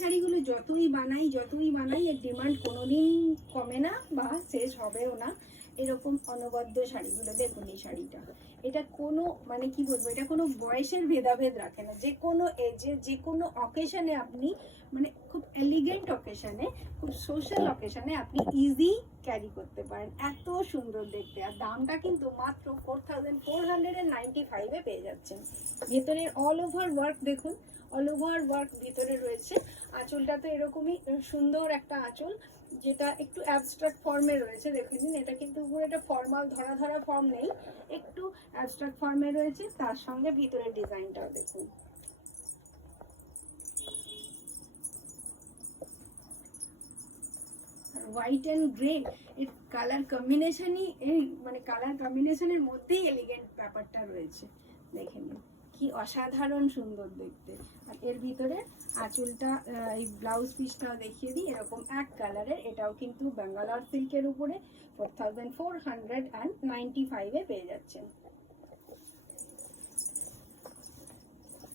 শাড়িগুলো যতই বানাই এর ডিমান্ড কোনোদিন কমে না বা শেষ হবেও না। এরকম অনবদ্য শাড়িগুলো দেখুন, এই শাড়িটা, এটা কোনো মানে কি বলবো, এটা কোনো বয়সের ভেদাভেদ রাখে না, যে কোনো এজে যে কোনো অকেশনে আপনি মানে খুব এলিগেন্ট অকেশনে, খুব সোশ্যাল অকেশনে আপনি ইজি ক্যারি করতে পারেন। এত সুন্দর দেখতে, আর দামটা কিন্তু মাত্র 4495-এ পেয়ে যাচ্ছেন। ভেতরের অল ওভার ওয়ার্ক দেখুন, অল ওভার ওয়ার্ক ভিতরে রয়েছে। আঁচলটা তো এরকমই সুন্দর একটা আঁচল, যেটা একটু অ্যাবস্ট্রাক্ট ফর্মে রয়েছে। দেখে নিন, এটা কিন্তু পুরো একটা ফর্মাল ধরা ধরা ফর্ম নেই, একটু অ্যাবস্ট্রাক্ট ফর্মে রয়েছে। তার সঙ্গে ভিতরের ডিজাইনটাও দেখুন, হোয়াইট অ্যান্ড গ্রে এর কালার কম্বিনেশনই, এই মানে কালার কম্বিনেশনের মধ্যেই এলিগেন্ট ব্যাপারটা রয়েছে। দেখে নিন কি অসাধারণ সুন্দর দেখতে। আর এর ভিতরে আঁচলটা, এই ব্লাউজ পিসটাও দেখিয়ে দিই, এরকম এক কালারের, এটাও কিন্তু ব্যাঙ্গালোর সিল্কের উপরে 4495-এ পেয়ে যাচ্ছেন।